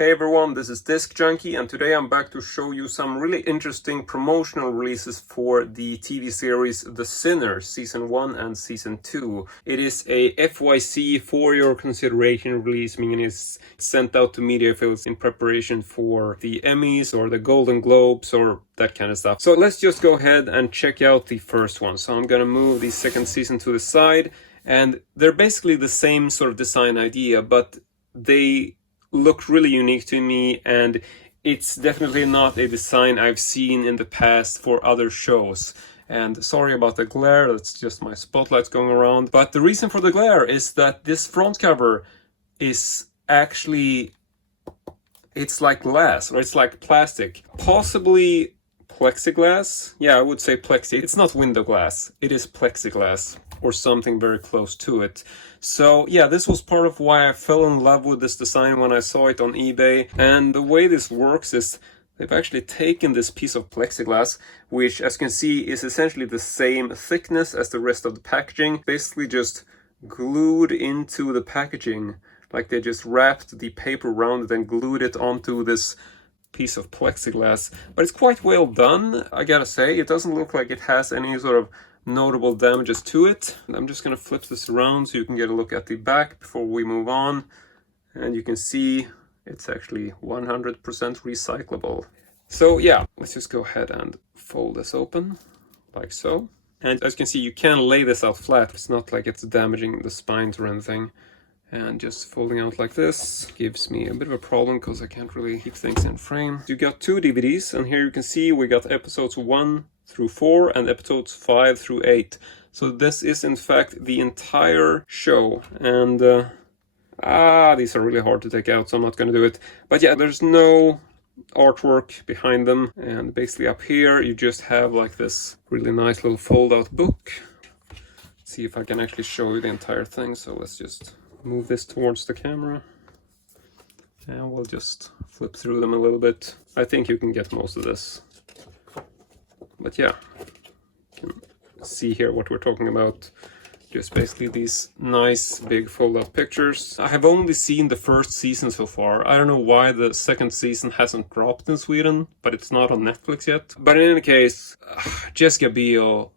Hey everyone, this is Disc Junkie, and today I'm back to show you some really interesting promotional releases for the TV series The Sinner, Season 1 and Season 2. It is a FYC for your consideration release, meaning it's sent out to media affiliates in preparation for the Emmys or the Golden Globes or that kind of stuff. So let's just go ahead and check out the first one. So I'm gonna move the second season to the side, and they're basically the same sort of design idea, but they look really unique to me, and it's definitely not a design I've seen in the past for other shows. And sorry about the glare, that's just my spotlights going around. But the reason for the glare is that this front cover is actually, it's like glass, or it's like plastic. Possibly plexiglass? Yeah, I would say plexi. It's not window glass, it is plexiglass, or something very close to it. So yeah, this was part of why I fell in love with this design when I saw it on eBay. And the way this works is they've actually taken this piece of plexiglass, which as you can see is essentially the same thickness as the rest of the packaging, basically just glued into the packaging. Like they just wrapped the paper around it and glued it onto this piece of plexiglass. But it's quite well done, I gotta say. It doesn't look like it has any sort of notable damages to it. I'm just going to flip this around so you can get a look at the back before we move on, and you can see it's actually 100% recyclable. So yeah, let's just go ahead and fold this open like so. And as you can see, you can lay this out flat. It's not like it's damaging the spines or anything. And just folding out like this gives me a bit of a problem because I can't really keep things in frame. You got two DVDs, and here you can see we got episodes 1 through 4 and episodes 5 through 8. So this is in fact the entire show, and these are really hard to take out, so I'm not going to do it. But yeah, there's no artwork behind them, and basically up here you just have like this really nice little fold-out book. Let's see if I can actually show you the entire thing, so let's just move this towards the camera and we'll just flip through them a little bit. I think you can get most of this, but yeah, you can see here what we're talking about. Just basically these nice big fold-out pictures. I have only seen the first season so far. I don't know why the second season hasn't dropped in Sweden, but it's not on Netflix yet. But in any case, Jessica Biel,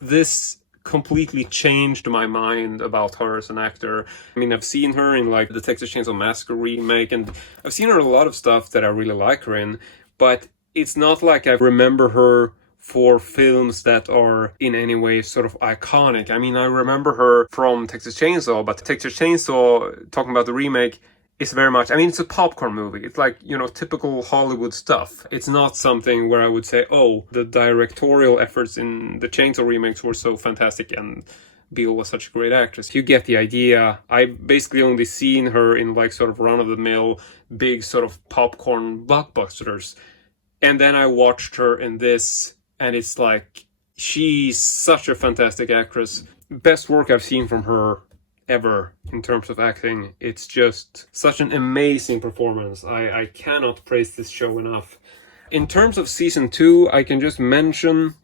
this completely changed my mind about her as an actor. I mean, I've seen her in like the Texas Chainsaw Massacre remake, and I've seen her in a lot of stuff that I really like her in, but it's not like I remember her for films that are in any way sort of iconic. I mean, I remember her from Texas Chainsaw, but Texas Chainsaw, talking about the remake, is very much, I mean, it's a popcorn movie. It's like, you know, typical Hollywood stuff. It's not something where I would say, oh, the directorial efforts in the Chainsaw remakes were so fantastic and Biel was such a great actress. You get the idea. I basically only seen her in like sort of run-of-the-mill, big sort of popcorn blockbusters. And then I watched her in this, and it's like, she's such a fantastic actress. Best work I've seen from her ever in terms of acting. It's just such an amazing performance. I cannot praise this show enough. In terms of season 2, I can just mention,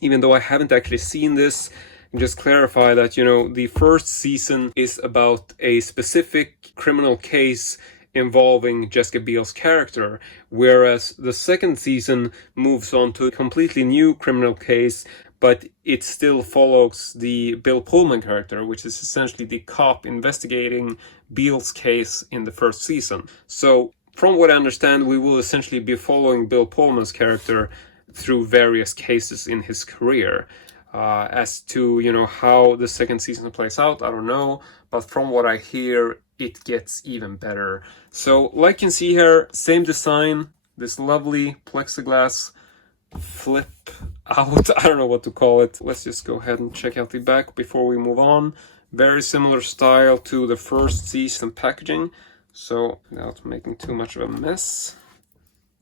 even though I haven't actually seen this, just clarify that, you know, the first season is about a specific criminal case involving Jessica Biel's character, whereas the second season moves on to a completely new criminal case, but it still follows the Bill Pullman character, which is essentially the cop investigating Biel's case in the first season. So from what I understand, we will essentially be following Bill Pullman's character through various cases in his career. As to, you know, how the second season plays out, I don't know, but from what I hear, it gets even better. So like you can see here, same design, this lovely plexiglass flip out, I don't know what to call it. Let's just go ahead and check out the back before we move on. Very similar style to the first season packaging, so without making too much of a mess,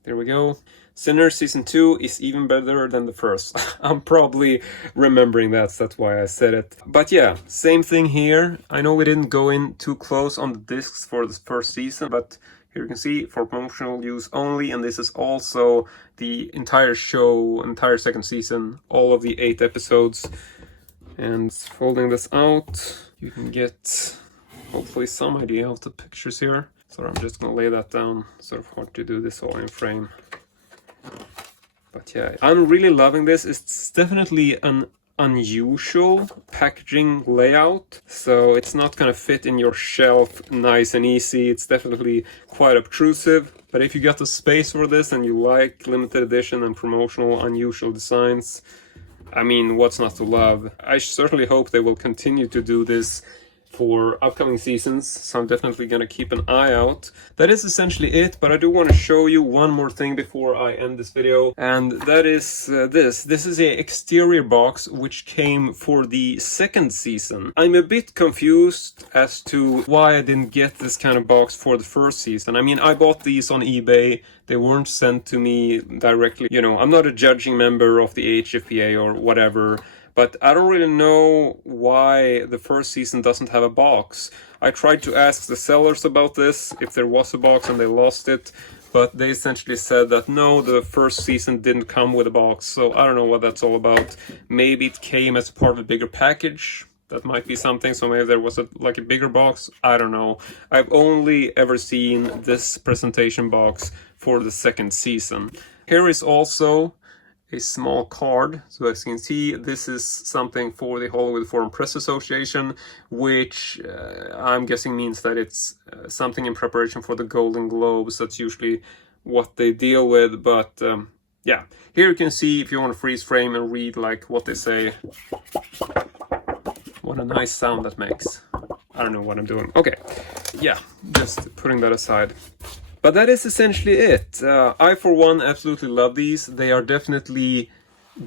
there we go. Sinner Season 2 is even better than the first. I'm probably remembering that's why I said it. But yeah, same thing here. I know we didn't go in too close on the discs for the first season, but here you can see for promotional use only, and this is also the entire show, entire second season, all of the 8 episodes. And folding this out, you can get hopefully some idea of the pictures here. Sorry, I'm just gonna lay that down. Sort of hard to do this all in frame. But yeah, I'm really loving this. It's definitely an unusual packaging layout, so it's not gonna fit in your shelf nice and easy. It's definitely quite obtrusive, but if you got the space for this and you like limited edition and promotional unusual designs, I mean, what's not to love? I certainly hope they will continue to do this for upcoming seasons, so I'm definitely gonna keep an eye out. That is essentially it, but I do want to show you one more thing before I end this video, and that is this. This is a exterior box which came for the second season. I'm a bit confused as to why I didn't get this kind of box for the first season. I mean, I bought these on eBay. They weren't sent to me directly. You know, I'm not a judging member of the HFPA or whatever, but I don't really know why the first season doesn't have a box. I tried to ask the sellers about this, if there was a box, and they lost it, but they essentially said that no, the first season didn't come with a box, so I don't know what that's all about. Maybe it came as part of a bigger package. That might be something, so maybe there was a bigger box. I don't know. I've only ever seen this presentation box for the second season. Here is also a small card. So as you can see, this is something for the Hollywood Foreign Press Association, which I'm guessing means that it's something in preparation for the Golden Globes. That's usually what they deal with, but yeah. Here you can see, if you want to freeze frame and read like what they say. What a nice sound that makes. I don't know what I'm doing. Okay, yeah, just putting that aside. But that is essentially it. I, for one, absolutely love these. They are definitely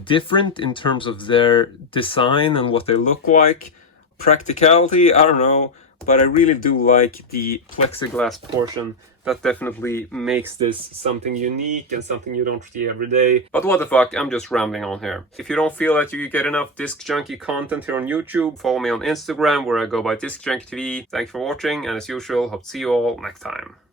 different in terms of their design and what they look like. Practicality, I don't know, but I really do like the plexiglass portion. That definitely makes this something unique and something you don't see every day. But what the fuck, I'm just rambling on here. If you don't feel that you get enough Disc Junkie content here on YouTube, follow me on Instagram where I go by discjunkietv. Thanks for watching, and as usual, hope to see you all next time.